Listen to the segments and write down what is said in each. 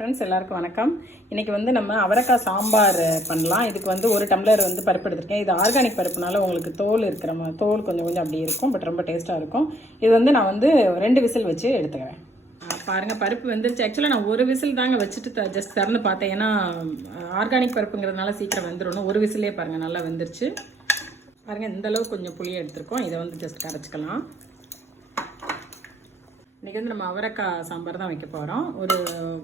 Friends எல்லாருக்கும் வணக்கம். இன்னைக்கு வந்து நம்ம அவரைக்காய் சாம்பார் பண்ணலாம். இதுக்கு வந்து ஒரு டம்ளர் வந்து பருப்பு எடுத்திருக்கேன். இது ஆர்கானிக் பருப்புனால உங்களுக்கு தோல் இருக்கிற மாதிரி தோல் கொஞ்சம் கொஞ்சம் அப்படி இருக்கும். பட் ரொம்ப டேஸ்ட்டாக இருக்கும். இது வந்து நான் வந்து ரெண்டு விசில் வச்சு எடுத்துக்கிறேன். பாருங்கள் பாருங்க பருப்பு வந்துருச்சு. ஆக்சுவலாக நான் ஒரு விசில் தாங்க வச்சுட்டு ஜஸ்ட் திறந்து பார்த்தேன். ஏன்னா ஆர்கானிக் பருப்புங்கிறதுனால சீக்கிரம் வந்துடணும் ஒரு விசிலே பாருங்கள் நல்லா வந்துருச்சு. பாருங்கள் இந்த அளவுக்கு கொஞ்சம் புளியை எடுத்துருக்கோம். இதை வந்து ஜஸ்ட் கரைச்சிக்கலாம். இன்றைக்கி வந்து நம்ம அவரைக்காய் சாம்பார் தான் வைக்க போகிறோம் ஒரு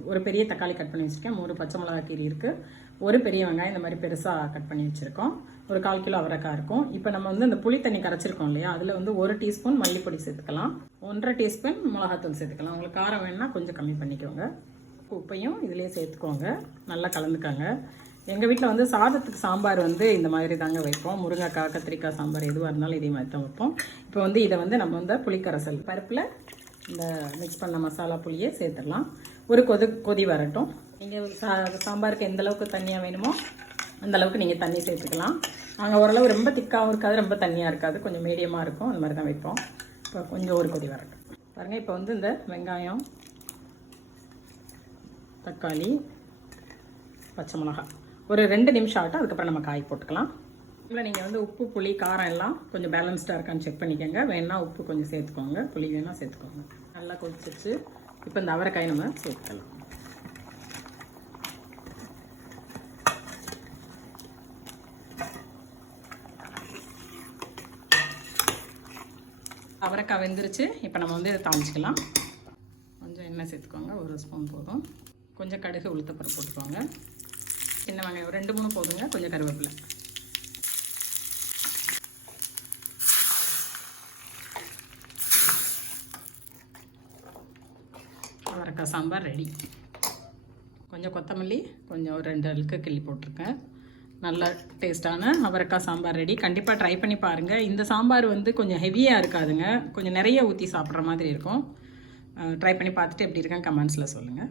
ஒரு பெரிய தக்காளி கட் பண்ணி வச்சுருக்கேன். மூணு பச்சை மிளகா கீரி இருக்குது ஒரு பெரிய வெங்காயம் இந்த மாதிரி பெருசாக கட் பண்ணி வச்சுருக்கோம். ஒரு கால் கிலோ அவரைக்காய் இருக்கும். இப்போ நம்ம வந்து இந்த புளி தண்ணி கரைச்சிருக்கோம் இல்லையா? அதில் வந்து ஒரு டீஸ்பூன் மல்லிப்பொடி சேர்த்துக்கலாம். ஒன்றரை டீஸ்பூன் மிளகாத்தூள் சேர்த்துக்கலாம். உங்களுக்கு காரம் வேணும்னா கொஞ்சம் கம்மி பண்ணிக்கோங்க. உப்பையும் இதிலே சேர்த்துக்கோங்க. நல்லா கலந்துக்காங்க. எங்கள் வீட்டில் வந்து சாதத்துக்கு சாம்பார் வந்து இந்த மாதிரி தாங்க வைப்போம். முருங்கைக்காய் கத்திரிக்காய் சாம்பார் எதுவாக இருந்தாலும் இதே மாதிரி தான் வைப்போம். இப்போ வந்து இதை வந்து நம்ம வந்து புளிக்கரைசல் பருப்பில் இந்த மிக்ஸ் பண்ண மசாலா புளியை சேர்த்துடலாம். ஒரு கொதி கொதி வரட்டும். நீங்கள் சா சாம்பாருக்கு எந்த அளவுக்கு தண்ணியாக வேணுமோ அந்தளவுக்கு நீங்கள் தண்ணி சேர்த்துக்கலாம். நாங்கள் ஓரளவு ரொம்ப திக்காகவும் இருக்காது ரொம்ப தண்ணியாக இருக்காது. கொஞ்சம் மீடியமாக இருக்கும். அந்த மாதிரி தான் வைப்போம். இப்போ கொஞ்சம் ஒரு கொதி வரட்டும். பாருங்கள் இப்போ வந்து இந்த வெங்காயம் தக்காளி பச்சை மிளகாய். ஒரு ரெண்டு நிமிஷம் ஆகட்டும். அதுக்கப்புறம் நம்ம காய் போட்டுக்கலாம். இல்லை நீங்கள் வந்து உப்பு புளி காரம் எல்லாம் கொஞ்சம் பேலன்ஸ்டாக இருக்கான்னு செக் பண்ணிக்கோங்க. வேணால் உப்பு கொஞ்சம் சேர்த்துக்கோங்க. புளி வேணால் சேர்த்துக்கோங்க. நல்லா கொதிச்சிச்சு இப்போ இந்த அவரைக்காய் நம்ம சேர்த்துக்கலாம். அவரைக்காய் வெந்துருச்சு. இப்போ நம்ம வந்து இதை தாளிச்சிக்கலாம். கொஞ்சம் எண்ணெய் சேர்த்துக்கோங்க. ஒரு ஸ்பூன் போதும். கொஞ்சம் கடுகு உளுத்தப்பருப்பு போட்டுக்கோங்க. சின்ன வெங்காயம் ஒரு ரெண்டு மூணு போதுங்க. கொஞ்சம் கருவேப்பிலை. அவரைக்காய் சாம்பார் ரெடி. கொஞ்சம் கொத்தமல்லி கொஞ்சம் ஒரு ரெண்டு அழுக்கு கிள்ளி போட்டிருக்கேன். நல்ல டேஸ்ட்டான அவரைக்காய் சாம்பார் ரெடி. கண்டிப்பாக ட்ரை பண்ணி பாருங்கள் இந்த சாம்பார் வந்து கொஞ்சம் ஹெவியாக இருக்காதுங்க. கொஞ்சம் நிறைய ஊற்றி சாப்பிட்ற மாதிரி இருக்கும். ட்ரை பண்ணி பார்த்துட்டு எப்படி இருக்கேன் கமெண்ட்ஸில் சொல்லுங்கள்